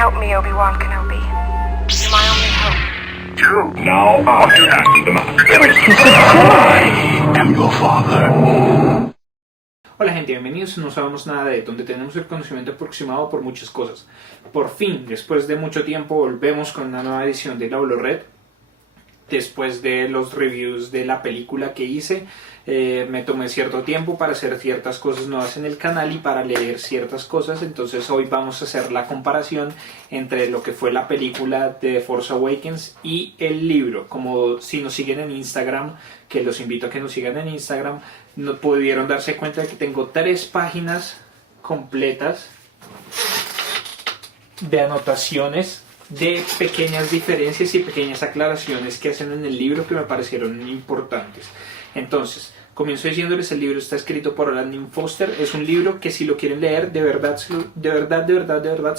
Help me, Obi-Wan Kenobi. You're my only hope. True. Now I am the Master. I am your father. Hola gente, bienvenidos a No Sabemos Nada de, donde tenemos el conocimiento aproximado por muchas cosas. Por fin, después de mucho tiempo, volvemos con una nueva edición de La Red. Después de los reviews de la película que hice, me tomé cierto tiempo para hacer ciertas cosas nuevas en el canal y para leer ciertas cosas. Entonces hoy vamos a hacer la comparación entre lo que fue la película de The Force Awakens y el libro. Como si nos siguen en Instagram, que los invito a que nos sigan en Instagram, no pudieron darse cuenta de que tengo 3 páginas completas de anotaciones de pequeñas diferencias y pequeñas aclaraciones que hacen en el libro que me parecieron importantes. Entonces, comienzo diciéndoles, el libro está escrito por Landon Foster. Es un libro que si lo quieren leer, de verdad se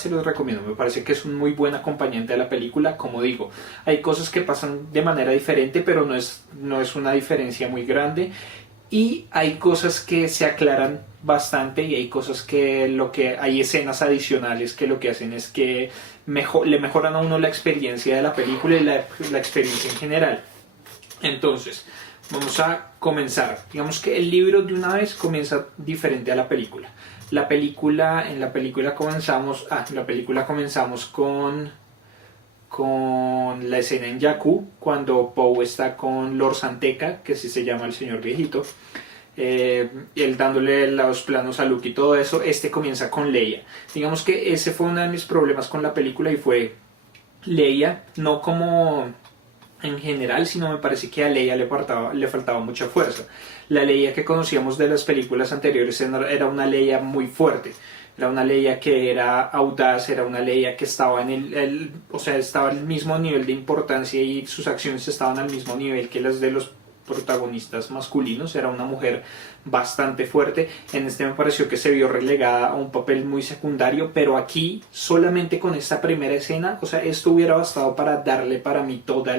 los recomiendo. Me parece que es un muy buen acompañante de la película. Como digo, hay cosas que pasan de manera diferente, pero no es una diferencia muy grande. Y hay cosas que se aclaran bastante y hay cosas que hay escenas adicionales que lo que hacen es que le mejoran a uno la experiencia de la película y la experiencia en general. Entonces, vamos a comenzar. Digamos que el libro de una vez comienza diferente a la película. En la película comenzamos con la escena en Jakku, cuando Poe está con Lord Santeca, que así se llama el señor viejito, él dándole los planos a Luke y todo eso. Comienza con Leia. Digamos que ese fue uno de mis problemas con la película, y fue Leia, no como en general, sino me parece que a Leia le faltaba mucha fuerza. La Leia que conocíamos de las películas anteriores era una Leia muy fuerte. Era una Leia que era audaz, era una Leia que estaba estaba al mismo nivel de importancia y sus acciones estaban al mismo nivel que las de los protagonistas masculinos. Era una mujer bastante fuerte. En me pareció que se vio relegada a un papel muy secundario, pero aquí solamente con esta primera escena, esto hubiera bastado para darle para mí toda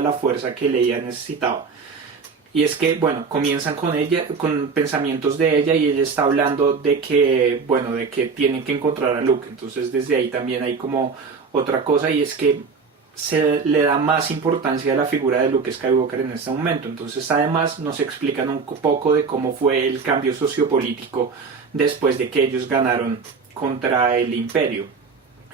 la fuerza que Leia necesitaba. Y es que, comienzan con ella, con pensamientos de ella, y ella está hablando de que tienen que encontrar a Luke. Entonces desde ahí también hay como otra cosa, y es que se le da más importancia a la figura de Luke Skywalker en este momento. Entonces además nos explican un poco de cómo fue el cambio sociopolítico después de que ellos ganaron contra el Imperio.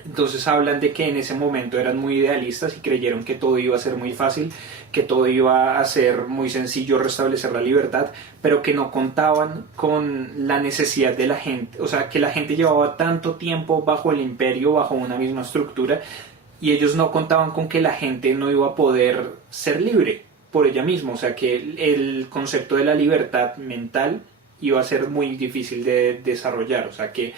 Entonces hablan de que en ese momento eran muy idealistas y creyeron que todo iba a ser muy fácil, que todo iba a ser muy sencillo restablecer la libertad, pero que no contaban con la necesidad de la gente. Que la gente llevaba tanto tiempo bajo el Imperio, bajo una misma estructura, y ellos no contaban con que la gente no iba a poder ser libre por ella misma. Que el concepto de la libertad mental iba a ser muy difícil de desarrollar. Que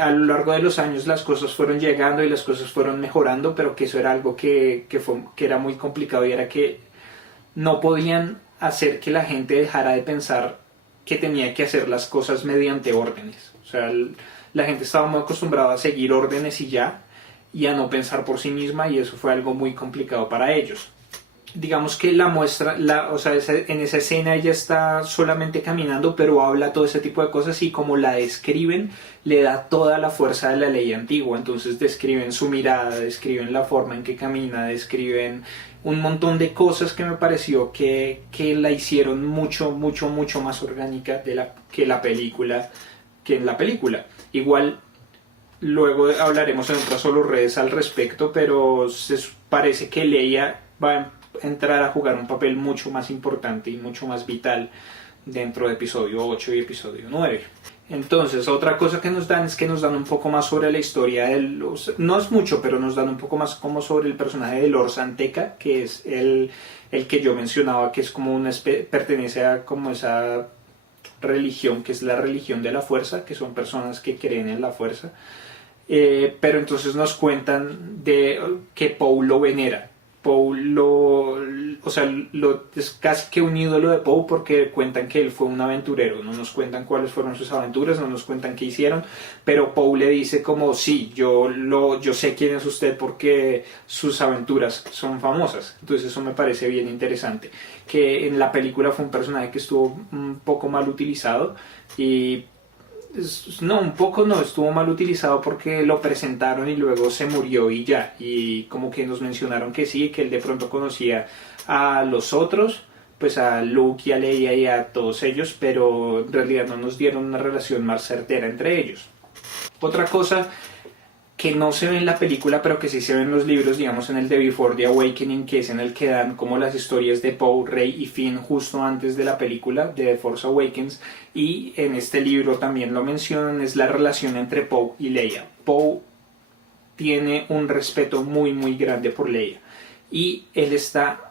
a lo largo de los años las cosas fueron llegando y las cosas fueron mejorando, pero que eso era algo que era muy complicado, y era que no podían hacer que la gente dejara de pensar que tenía que hacer las cosas mediante órdenes. La gente estaba muy acostumbrada a seguir órdenes y a no pensar por sí misma, y eso fue algo muy complicado para ellos. Digamos que en esa escena ella está solamente caminando, pero habla todo ese tipo de cosas, y como la describen, le da toda la fuerza de la ley antigua. Entonces describen su mirada, describen la forma en que camina, describen un montón de cosas que me pareció que la hicieron mucho más orgánica que en la película. Igual luego hablaremos en otras redes al respecto, pero parece que Leia va a entrar a jugar un papel mucho más importante y mucho más vital dentro de episodio 8 y episodio 9. Entonces, otra cosa que nos dan es que nos dan un poco más sobre la historia no es mucho, pero nos dan un poco más como sobre el personaje de Lord Santeca, que es el que yo mencionaba, que es como pertenece a como esa religión, que es la religión de la fuerza, que son personas que creen en la fuerza. Pero entonces nos cuentan de que Poe lo venera. Poe es casi que un ídolo de Poe, porque cuentan que él fue un aventurero. No nos cuentan cuáles fueron sus aventuras, no nos cuentan qué hicieron, pero Poe le dice como, sí, yo sé quién es usted porque sus aventuras son famosas. Entonces eso me parece bien interesante, que en la película fue un personaje que estuvo un poco mal utilizado, y No, un poco no, estuvo mal utilizado porque lo presentaron y luego se murió y ya. Y como que nos mencionaron que sí, que él de pronto conocía a los otros, pues a Luke y a Leia y a todos ellos, pero en realidad no nos dieron una relación más certera entre ellos. Otra cosa que no se ve en la película, pero que sí se ve en los libros, digamos en el de Before the Awakening, que es en el que dan como las historias de Poe, Rey y Finn justo antes de la película de The Force Awakens, y en este libro también lo mencionan, es la relación entre Poe y Leia. Poe tiene un respeto muy muy grande por Leia, y él está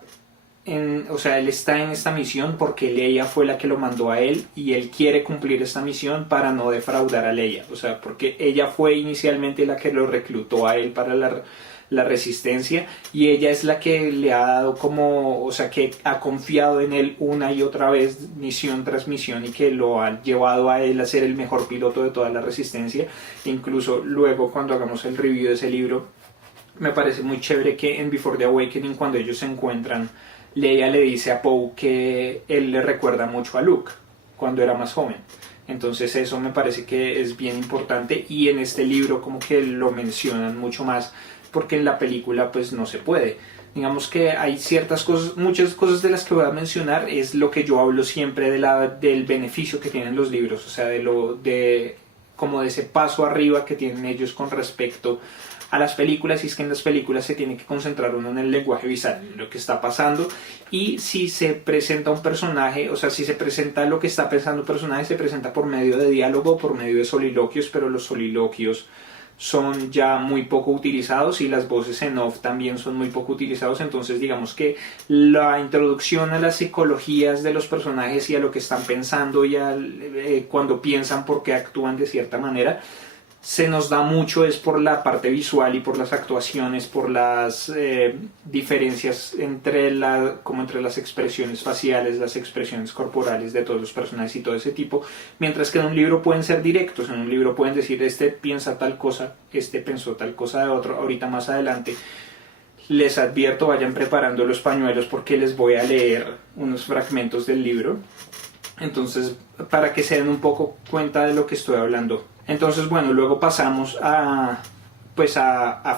él está en esta misión porque Leia fue la que lo mandó a él y él quiere cumplir esta misión para no defraudar a Leia, o sea, porque ella fue inicialmente la que lo reclutó a él para la resistencia y ella es la que le ha dado como, o sea, que ha confiado en él una y otra vez, misión tras misión, y que lo ha llevado a él a ser el mejor piloto de toda la resistencia. Incluso luego cuando hagamos el review de ese libro, me parece muy chévere que en Before the Awakening, cuando ellos se encuentran, Leia le dice a Poe que él le recuerda mucho a Luke cuando era más joven. Entonces eso me parece que es bien importante, y en este libro como que lo mencionan mucho más, porque en la película pues no se puede. Digamos que hay ciertas cosas, muchas cosas de las que voy a mencionar es lo que yo hablo siempre del beneficio que tienen los libros, o sea, como de ese paso arriba que tienen ellos con respecto a las películas, y es que en las películas se tiene que concentrar uno en el lenguaje visual, en lo que está pasando, y si se presenta un personaje, o sea, si se presenta lo que está pensando un personaje, se presenta por medio de diálogo, por medio de soliloquios, pero los soliloquios son ya muy poco utilizados y las voces en off también son muy poco utilizados. Entonces digamos que la introducción a las psicologías de los personajes y a lo que están pensando y cuando piensan por qué actúan de cierta manera se nos da mucho es por la parte visual y por las actuaciones, por las diferencias entre las expresiones faciales, las expresiones corporales de todos los personajes y todo ese tipo, mientras que en un libro pueden ser directos, en un libro pueden decir este piensa tal cosa, este pensó tal cosa de otro. Ahorita más adelante les advierto, vayan preparando los pañuelos porque les voy a leer unos fragmentos del libro, entonces para que se den un poco cuenta de lo que estoy hablando. Entonces, bueno, luego pasamos a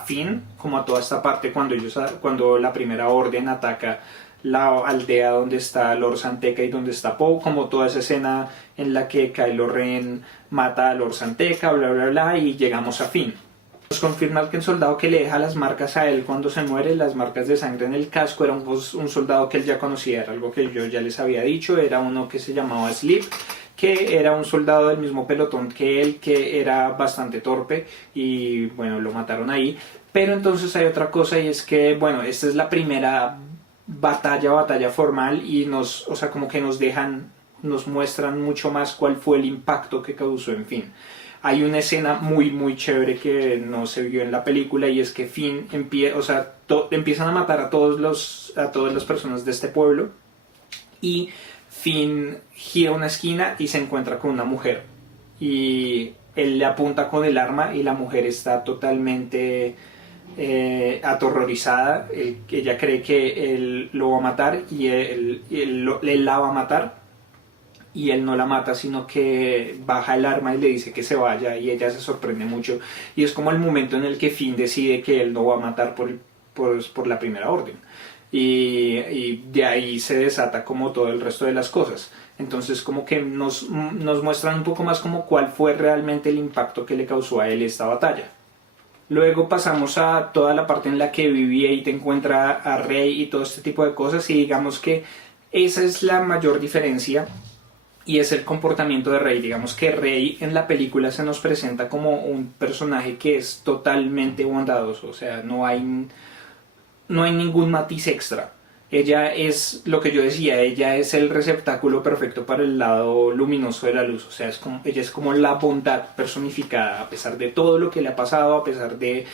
Finn, como a toda esta parte cuando la Primera Orden ataca la aldea donde está Lord Santeca y donde está Poe, como toda esa escena en la que Kylo Ren mata a Lord Santeca, bla bla bla, y llegamos a Finn. Nos confirma que el soldado que le deja las marcas a él cuando se muere, las marcas de sangre en el casco, era un soldado que él ya conocía, era algo que yo ya les había dicho, era uno que se llamaba Sleep, que era un soldado del mismo pelotón que él, que era bastante torpe, y bueno, lo mataron ahí. Pero entonces hay otra cosa, y es que, bueno, esta es la primera batalla formal, y como que nos muestran mucho más cuál fue el impacto que causó en Finn. Hay una escena muy muy chévere que no se vio en la película, y es que Finn empiezan a matar a todas las personas de este pueblo, y Finn gira una esquina y se encuentra con una mujer, y él le apunta con el arma y la mujer está totalmente aterrorizada. Ella cree que él lo va a matar y él la va a matar, y él no la mata, sino que baja el arma y le dice que se vaya, y ella se sorprende mucho, y es como el momento en el que Finn decide que él no va a matar por la Primera Orden. Y de ahí se desata como todo el resto de las cosas. Entonces como que nos muestran un poco más como cuál fue realmente el impacto que le causó a él esta batalla. Luego pasamos a toda la parte en la que BB-8 encuentra a Rey y todo este tipo de cosas, y digamos que esa es la mayor diferencia, y es el comportamiento de Rey. Digamos que Rey en la película se nos presenta como un personaje que es totalmente bondadoso, o sea, no hay ningún matiz extra. Ella es lo que yo decía, ella es el receptáculo perfecto para el lado luminoso de la luz, o sea, ella es como la bondad personificada, a pesar de todo lo que le ha pasado, a pesar de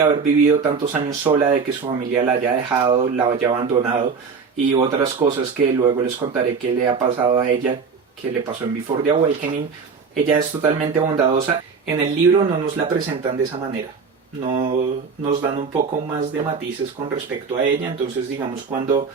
haber vivido tantos años sola, de que su familia la haya dejado, la haya abandonado, y otras cosas que luego les contaré que le ha pasado a ella, que le pasó en Before the Awakening. Ella es totalmente bondadosa. En el libro no nos la presentan de esa manera, no nos dan un poco más de matices con respecto a ella. Entonces digamos, cuando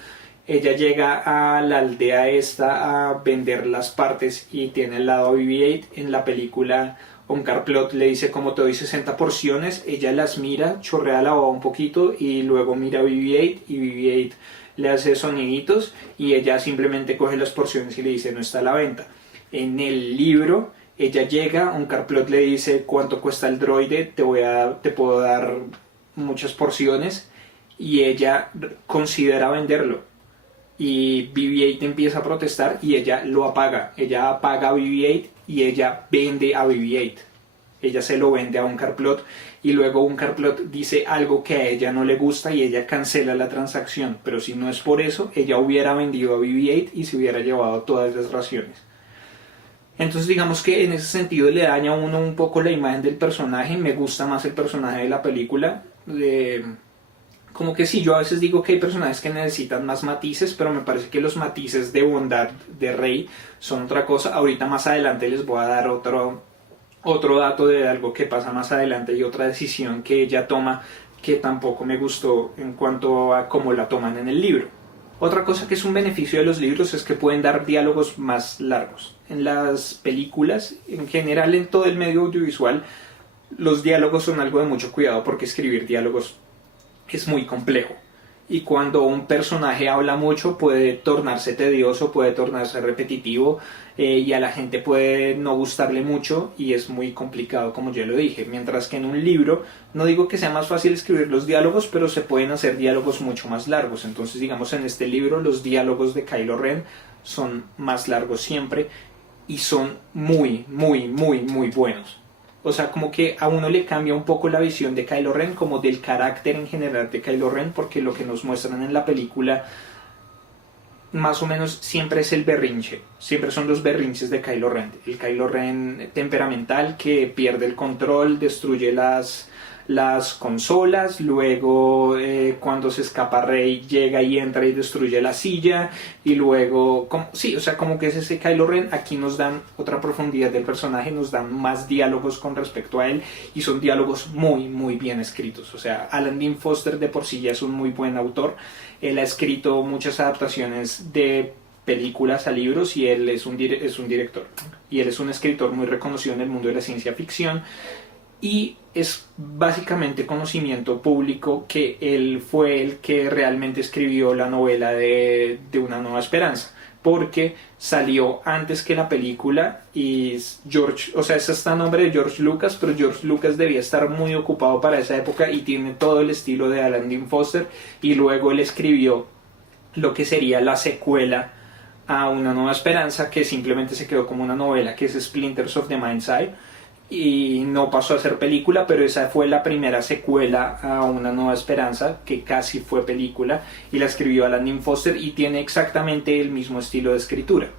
ella llega a la aldea esta a vender las partes y tiene al lado a BB-8. En la película Onkar Plutt le dice como te doy 60 porciones, ella las mira, chorrea la baba un poquito y luego mira a BB-8 y BB-8 le hace soniditos y ella simplemente coge las porciones y le dice no está a la venta. En el libro ella llega, Onkar Plutt le dice cuánto cuesta el droide, te puedo dar muchas porciones y ella considera venderlo y BB-8 empieza a protestar y ella lo apaga, ella apaga a BB-8 y ella vende a BB-8, ella se lo vende a Onkar Plutt y luego Onkar Plutt dice algo que a ella no le gusta y ella cancela la transacción, pero si no es por eso ella hubiera vendido a BB-8 y se hubiera llevado todas las raciones. Entonces digamos que en ese sentido le daña a uno un poco la imagen del personaje. Me gusta más el personaje de la película. Como que sí, yo a veces digo que hay personajes que necesitan más matices, pero me parece que los matices de bondad de Rey son otra cosa. Ahorita más adelante les voy a dar otro dato de algo que pasa más adelante y otra decisión que ella toma que tampoco me gustó en cuanto a cómo la toman en el libro. Otra cosa que es un beneficio de los libros es que pueden dar diálogos más largos. En las películas, en general en todo el medio audiovisual, los diálogos son algo de mucho cuidado porque escribir diálogos es muy complejo. Y cuando un personaje habla mucho puede tornarse tedioso, puede tornarse repetitivo y a la gente puede no gustarle mucho y es muy complicado, como ya lo dije. Mientras que en un libro, no digo que sea más fácil escribir los diálogos, pero se pueden hacer diálogos mucho más largos. Entonces, digamos, en este libro los diálogos de Kylo Ren son más largos siempre y son muy, muy, muy, muy buenos. O sea, como que a uno le cambia un poco la visión de Kylo Ren, como del carácter en general de Kylo Ren, porque lo que nos muestran en la película más o menos siempre es el berrinche, siempre son los berrinches de Kylo Ren. El Kylo Ren temperamental que pierde el control, destruye las consolas, luego cuando se escapa Rey llega y entra y destruye la silla y luego, sí, o sea, como que es ese Kylo Ren. Aquí nos dan otra profundidad del personaje, nos dan más diálogos con respecto a él y son diálogos muy, muy bien escritos. O sea, Alan Dean Foster de por sí ya es un muy buen autor, él ha escrito muchas adaptaciones de películas a libros y él es un director y él es un escritor muy reconocido en el mundo de la ciencia ficción. Y es básicamente conocimiento público que él fue el que realmente escribió la novela de Una Nueva Esperanza, porque salió antes que la película y George, o sea, ese está a nombre de George Lucas, pero George Lucas debía estar muy ocupado para esa época y tiene todo el estilo de Alan Dean Foster y luego él escribió lo que sería la secuela a Una Nueva Esperanza, que simplemente se quedó como una novela, que es Splinters of the Mind's Eye, y no pasó a ser película, pero esa fue la primera secuela a Una Nueva Esperanza que casi fue película y la escribió Alan Dean Foster y tiene exactamente el mismo estilo de escritura.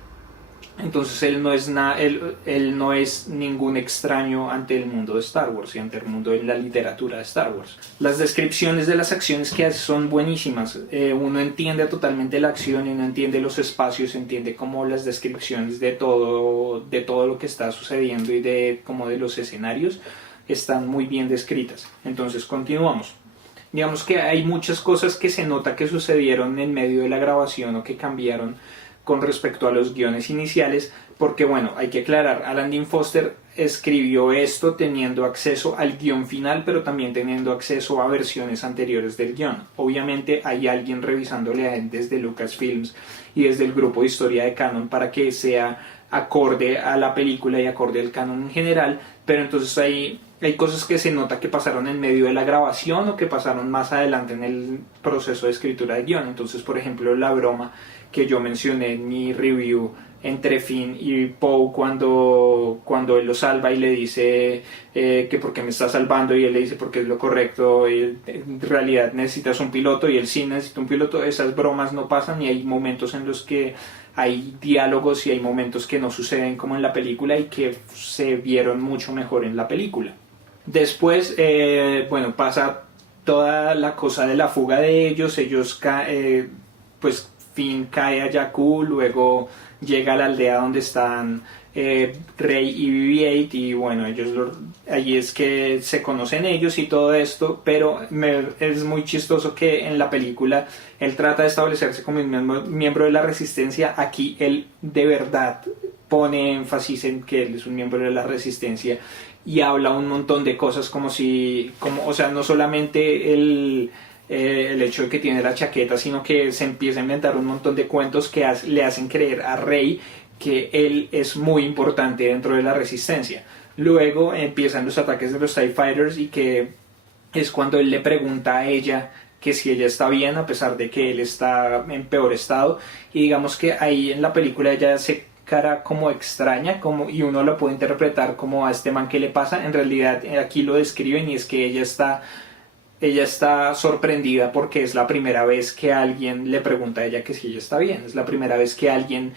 Entonces él no es ningún extraño ante el mundo de Star Wars y ante el mundo de la literatura de Star Wars. Las descripciones de las acciones que hace son buenísimas. Uno entiende totalmente la acción y uno entiende los espacios, entiende como las descripciones de todo lo que está sucediendo y de los escenarios están muy bien descritas. Entonces continuamos. Digamos que hay muchas cosas que se nota que sucedieron en medio de la grabación o que cambiaron con respecto a los guiones iniciales, porque bueno, hay que aclarar, Alan Dean Foster escribió esto teniendo acceso al guión final, pero también teniendo acceso a versiones anteriores del guión. Obviamente hay alguien revisándole a él desde Lucasfilms y desde el grupo de historia de canon para que sea acorde a la película y acorde al canon en general, pero entonces hay cosas que se nota que pasaron en medio de la grabación o que pasaron más adelante en el proceso de escritura del guión. Entonces, por ejemplo, la broma que yo mencioné en mi review entre Finn y Poe cuando él lo salva y le dice que por qué me está salvando y él le dice porque es lo correcto y en realidad necesitas un piloto y él sí necesita un piloto. Esas bromas no pasan y hay momentos en los que hay diálogos y hay momentos que no suceden como en la película y que se vieron mucho mejor en la película. Después, pasa toda la cosa de la fuga de ellos Finn cae a Jakku, luego llega a la aldea donde están Rey y BB-8, y bueno, allí es que se conocen ellos y todo esto, pero es muy chistoso que en la película él trata de establecerse como un miembro de la Resistencia. Aquí él de verdad pone énfasis en que él es un miembro de la Resistencia y habla un montón de cosas o sea, no solamente el hecho de que tiene la chaqueta, sino que se empieza a inventar un montón de cuentos que le hacen creer a Rey que él es muy importante dentro de la Resistencia. Luego empiezan los ataques de los TIE Fighters, y que es cuando él le pregunta a ella que si ella está bien a pesar de que él está en peor estado, y digamos que ahí en la película ella se cara como extraña, y uno lo puede interpretar como a este man que le pasa. En realidad aquí lo describen y es que ella está sorprendida porque es la primera vez que alguien le pregunta a ella que si ella está bien, es la primera vez que alguien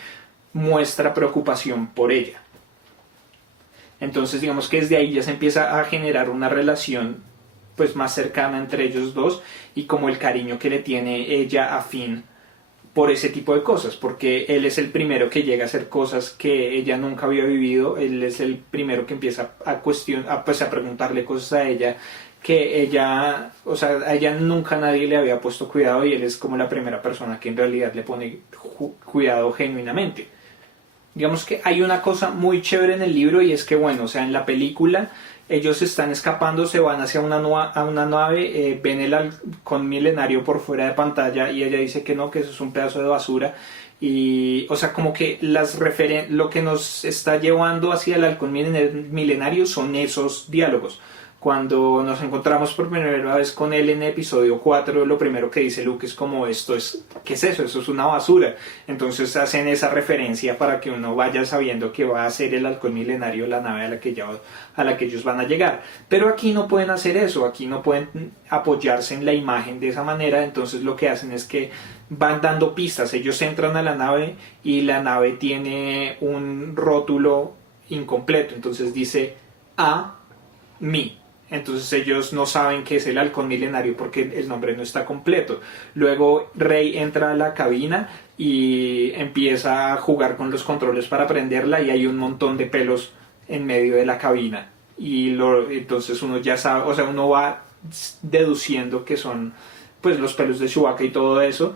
muestra preocupación por ella. Entonces digamos que desde ahí ya se empieza a generar una relación pues más cercana entre ellos dos, y como el cariño que le tiene ella a Finn por ese tipo de cosas, porque él es el primero que llega a hacer cosas que ella nunca había vivido. Él es el primero que empieza a preguntarle cosas a ella que ella, o sea, a ella nunca nadie le había puesto cuidado, y él es como la primera persona que en realidad le pone cuidado genuinamente. Digamos que hay una cosa muy chévere en el libro, y es que bueno, o sea, en la película ellos están escapando, se van hacia una nave, ven el halcón milenario por fuera de pantalla y ella dice que no, que eso es un pedazo de basura. Y, o sea, como que lo que nos está llevando hacia el halcón milenario son esos diálogos. Cuando nos encontramos por primera vez con él en episodio 4, lo primero que dice Luke es como, ¿qué es eso? Eso es una basura. Entonces hacen esa referencia para que uno vaya sabiendo que va a ser el halcón milenario la nave a la que ellos van a llegar. Pero aquí no pueden hacer eso, aquí no pueden apoyarse en la imagen de esa manera. Entonces lo que hacen es que van dando pistas. Ellos entran a la nave y la nave tiene un rótulo incompleto. Entonces dice A, Mi. Entonces ellos no saben qué es el halcón milenario porque el nombre no está completo. Luego Rey entra a la cabina y empieza a jugar con los controles para prenderla, y hay un montón de pelos en medio de la cabina. Entonces uno ya sabe, o sea, uno va deduciendo que son pues los pelos de Chewbacca y todo eso.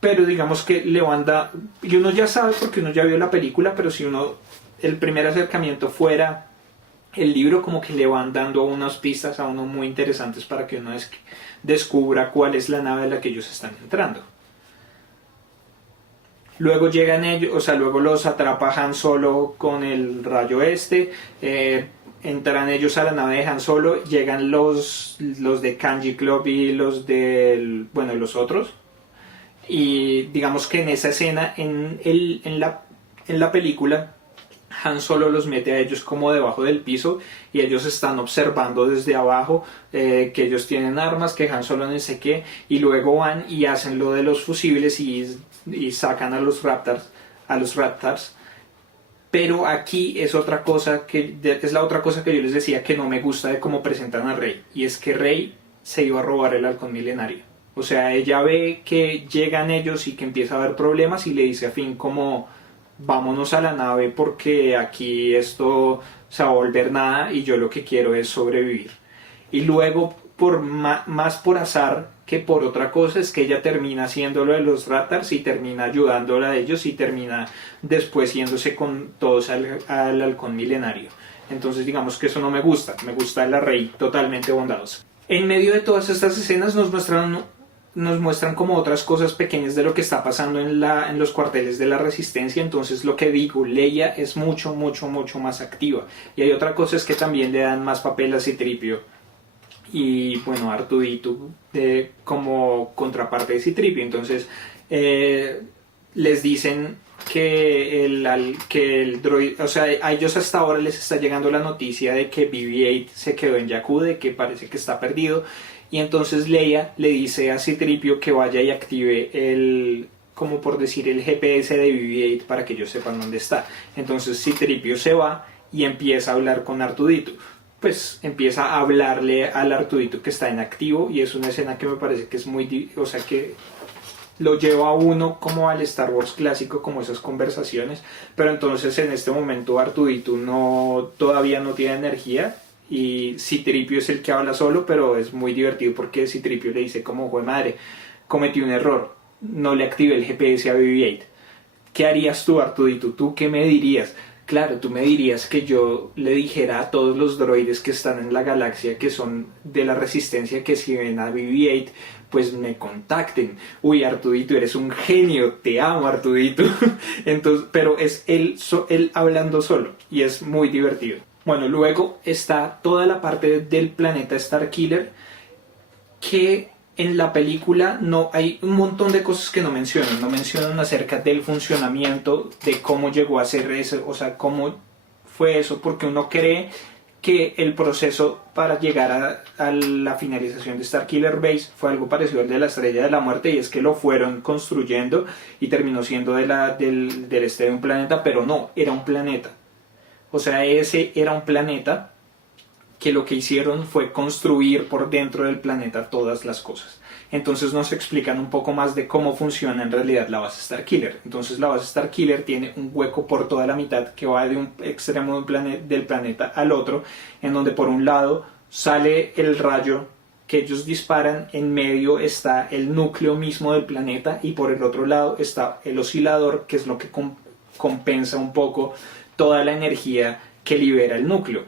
Pero digamos que y uno ya sabe porque uno ya vio la película, pero si el primer acercamiento fuera el libro, como que le van dando unas pistas a uno muy interesantes para que uno descubra cuál es la nave a la que ellos están entrando. Luego llegan ellos, o sea, luego los atrapa Han Solo con el rayo entran ellos a la nave de Han Solo, llegan los de Kanji Club y los los otros, y digamos que en esa escena en la película Han Solo los mete a ellos como debajo del piso, y ellos están observando desde abajo que ellos tienen armas, que Han Solo no sé qué, y luego van y hacen lo de los fusibles y sacan a los Raptors. Pero aquí es la otra cosa que yo les decía que no me gusta de cómo presentan a Rey, y es que Rey se iba a robar el halcón milenario. O sea, ella ve que llegan ellos y que empieza a haber problemas, y le dice a Finn como, vámonos a la nave porque aquí esto se va a volver nada y yo lo que quiero es sobrevivir. Y luego, más por azar que por otra cosa, es que ella termina haciendo lo de los Raptors y termina ayudándola a ellos, y termina después yéndose con todos al halcón milenario. Entonces digamos que eso no me gusta la Rey totalmente bondadosa. En medio de todas estas escenas nos muestran como otras cosas pequeñas de lo que está pasando en los cuarteles de la Resistencia. Entonces lo que digo, Leia es mucho más activa, y hay otra cosa, es que también le dan más papel a C-3PO y bueno, Artudito como contraparte de C-3PO. Entonces les dicen que el droid, o sea, a ellos hasta ahora les está llegando la noticia de que BB-8 se quedó en Jakku, de que parece que está perdido. Y entonces Leia le dice a C-3PO que vaya y active como por decir, el GPS de BB-8 para que ellos sepan dónde está. Entonces C-3PO se va y empieza a hablar con Artudito. Pues empieza a hablarle al Artudito que está inactivo, y es una escena que me parece que es muy, o sea, que lo lleva a uno como al Star Wars clásico, como esas conversaciones, pero entonces en este momento R2D2 todavía no tiene energía y C-3PO es el que habla solo, pero es muy divertido porque C-3PO le dice como, jue madre, cometí un error, no le activé el GPS a BB-8. ¿Qué harías tú, R2D2? ¿Tú qué me dirías? Claro, tú me dirías que yo le dijera a todos los droides que están en la galaxia, que son de la Resistencia, que si ven a BB-8, pues me contacten. Uy, R2D2, eres un genio, te amo, R2D2. Entonces, pero es él hablando solo y es muy divertido. Bueno, luego está toda la parte del planeta Starkiller, que en la película no hay un montón de cosas que no mencionan acerca del funcionamiento, de cómo llegó a ser eso, o sea, cómo fue eso, porque uno cree que el proceso para llegar a la finalización de Starkiller Base fue algo parecido al de la Estrella de la Muerte, y es que lo fueron construyendo y terminó siendo del de un planeta, pero no, era un planeta. O sea, ese era un planeta que lo que hicieron fue construir por dentro del planeta todas las cosas. Entonces nos explican un poco más de cómo funciona en realidad la base Starkiller. Entonces la base Starkiller tiene un hueco por toda la mitad que va de un extremo del planeta al otro, en donde por un lado sale el rayo que ellos disparan, en medio está el núcleo mismo del planeta y por el otro lado está el oscilador, que es lo que compensa un poco toda la energía que libera el núcleo.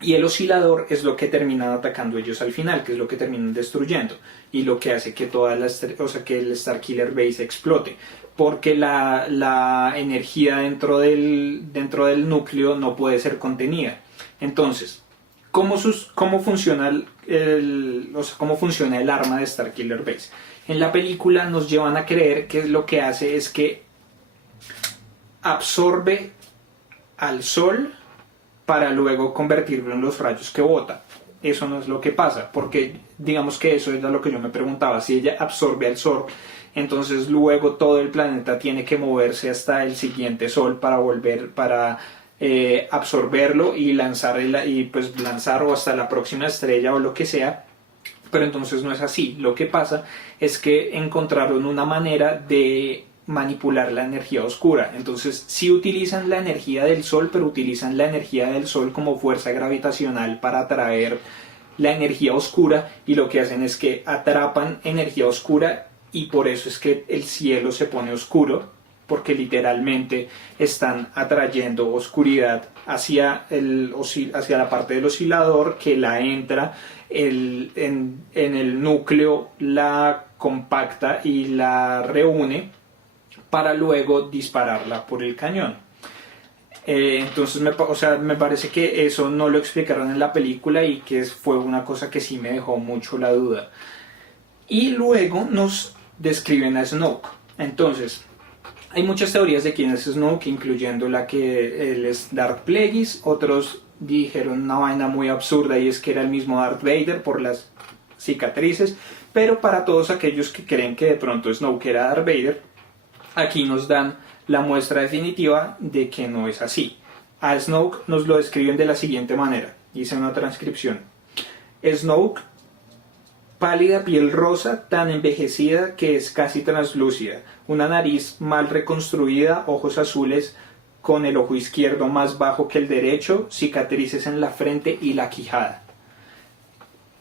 Y el oscilador es lo que terminan atacando ellos al final, que es lo que terminan destruyendo y lo que hace que que el Starkiller Base explote, porque la energía dentro del núcleo no puede ser contenida. Entonces, ¿cómo funciona cómo funciona el arma de Starkiller Base? En la película nos llevan a creer que lo que hace es que absorbe al sol para luego convertirlo en los rayos que bota. Eso no es lo que pasa, porque digamos que eso era lo que yo me preguntaba, si ella absorbe al sol, entonces luego todo el planeta tiene que moverse hasta el siguiente sol para absorberlo y lanzar o hasta la próxima estrella o lo que sea. Pero entonces no es así. Lo que pasa es que encontraron una manera de manipular la energía oscura. Entonces sí utilizan la energía del sol, pero utilizan la energía del sol como fuerza gravitacional para atraer la energía oscura, y lo que hacen es que atrapan energía oscura, y por eso es que el cielo se pone oscuro, porque literalmente están atrayendo oscuridad hacia la parte del oscilador, que la entra en el núcleo, la compacta y la reúne para luego dispararla por el cañón. Entonces me parece que eso no lo explicaron en la película y que fue una cosa que sí me dejó mucho la duda. Y luego nos describen a Snoke. Entonces hay muchas teorías de quién es Snoke, incluyendo la que él es Darth Plagueis. Otros dijeron una vaina muy absurda, y es que era el mismo Darth Vader por las cicatrices. Pero para todos aquellos que creen que de pronto Snoke era Darth Vader, aquí nos dan la muestra definitiva de que no es así. A Snoke nos lo describen de la siguiente manera. Hice una transcripción. Snoke, pálida piel rosa, tan envejecida que es casi translúcida, una nariz mal reconstruida, ojos azules con el ojo izquierdo más bajo que el derecho, cicatrices en la frente y la quijada.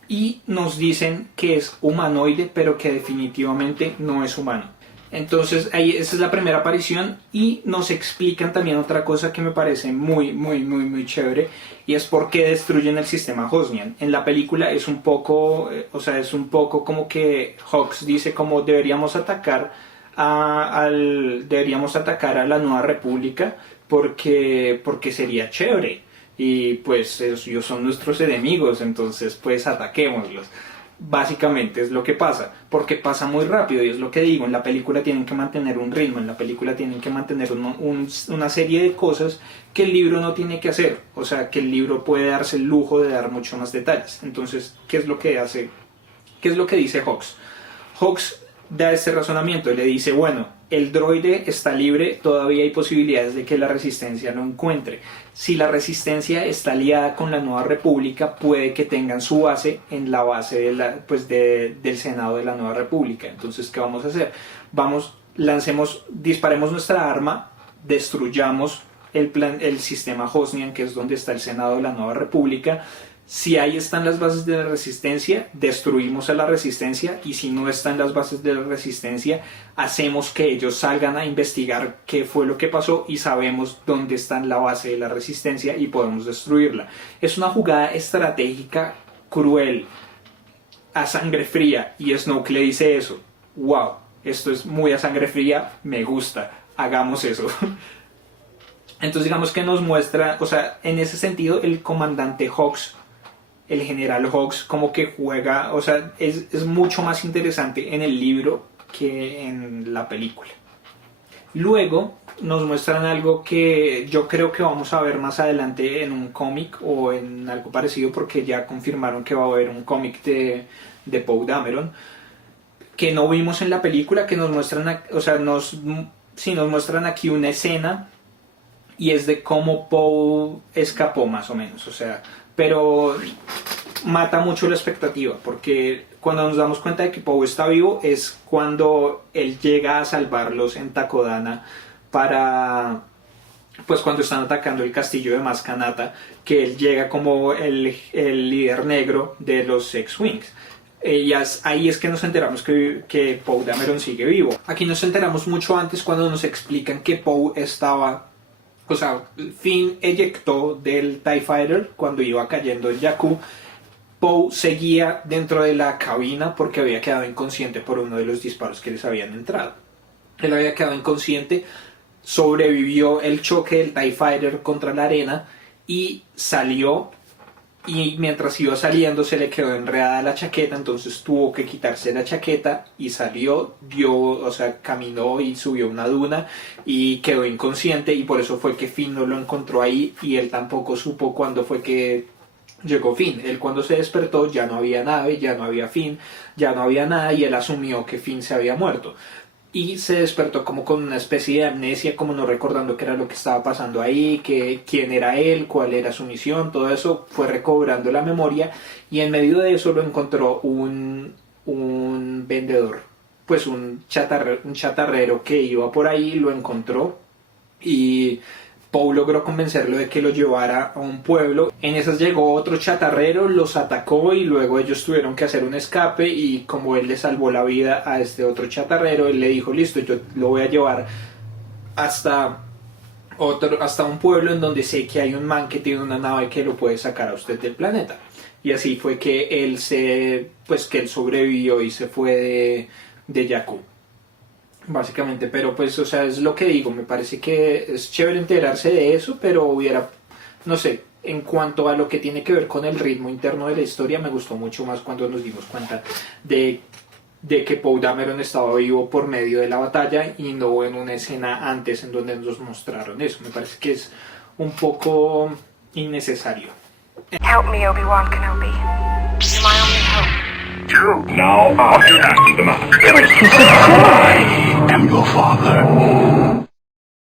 Y nos dicen que es humanoide, pero que definitivamente no es humano. Entonces esa es la primera aparición, y nos explican también otra cosa que me parece muy chévere, y es por qué destruyen el sistema Hosnian. En la película es un poco como que Hux dice como deberíamos atacar a la Nueva República porque sería chévere, y pues ellos son nuestros enemigos, entonces pues ataquémoslos. Básicamente es lo que pasa, porque pasa muy rápido, y es lo que digo, en la película tienen que mantener un ritmo, en la película tienen que mantener una serie de cosas que el libro no tiene que hacer, o sea, que el libro puede darse el lujo de dar mucho más detalles. Entonces, ¿qué es lo que hace? ¿Qué es lo que dice Hux? Hux da este razonamiento y le dice, bueno, el droide está libre, todavía hay posibilidades de que la Resistencia lo encuentre. Si la Resistencia está aliada con la Nueva República, puede que tengan su base en la base del Senado de la Nueva República. Entonces, ¿qué vamos a hacer? Disparemos nuestra arma, destruyamos el sistema Hosnian, que es donde está el Senado de la Nueva República. Si ahí están las bases de la Resistencia, destruimos a la Resistencia, y si no están las bases de la Resistencia, hacemos que ellos salgan a investigar qué fue lo que pasó y sabemos dónde está la base de la Resistencia y podemos destruirla. Es una jugada estratégica cruel, a sangre fría, y Snoke le dice eso. ¡Wow! Esto es muy a sangre fría, me gusta, hagamos eso. Entonces digamos que nos muestra, o sea, en ese sentido el comandante Hux, el general Hux, como que juega, o sea, es mucho más interesante en el libro que en la película. Luego nos muestran algo que yo creo que vamos a ver más adelante en un cómic o en algo parecido, porque ya confirmaron que va a haber un cómic de Poe Dameron que no vimos en la película, que nos muestran, o sea, nos muestran aquí una escena, y es de cómo Poe escapó más o menos, o sea, pero mata mucho la expectativa, porque cuando nos damos cuenta de que Poe está vivo es cuando él llega a salvarlos en Takodana cuando están atacando el castillo de Maz Kanata, que él llega como el líder negro de los X-Wings. Ahí es que nos enteramos que Poe Dameron sigue vivo. Aquí nos enteramos mucho antes, cuando nos explican que Poe estaba... O sea, Finn eyectó del TIE Fighter cuando iba cayendo en Jakku. Poe seguía dentro de la cabina porque había quedado inconsciente por uno de los disparos que les habían entrado. Él había quedado inconsciente, sobrevivió el choque del TIE Fighter contra la arena y salió. Y mientras iba saliendo se le quedó enredada la chaqueta, entonces tuvo que quitarse la chaqueta y salió, caminó y subió una duna y quedó inconsciente, y por eso fue que Finn no lo encontró ahí, y él tampoco supo cuándo fue que llegó Finn. Él cuando se despertó ya no había nave, ya no había Finn, ya no había nada, y él asumió que Finn se había muerto. Y se despertó como con una especie de amnesia, como no recordando qué era lo que estaba pasando ahí, quién era él, cuál era su misión, todo eso. Fue recobrando la memoria, y en medio de eso lo encontró un vendedor, pues un chatarrero que iba por ahí, lo encontró, y Poe logró convencerlo de que lo llevara a un pueblo. En esas llegó otro chatarrero, los atacó, y luego ellos tuvieron que hacer un escape, y como él le salvó la vida a este otro chatarrero, él le dijo, listo, yo lo voy a llevar hasta un pueblo en donde sé que hay un man que tiene una nave que lo puede sacar a usted del planeta. Y así fue que él sobrevivió y se fue de Jakku, básicamente. Pero pues, o sea, es lo que digo, me parece que es chévere enterarse de eso, pero no sé, en cuanto a lo que tiene que ver con el ritmo interno de la historia, me gustó mucho más cuando nos dimos cuenta de que Poe Dameron estaba vivo por medio de la batalla, y no en una escena antes en donde nos mostraron eso. Me parece que es un poco innecesario. Help me, Obi-Wan Kenobi. You're my only hope. Now I am the Master. I am your father.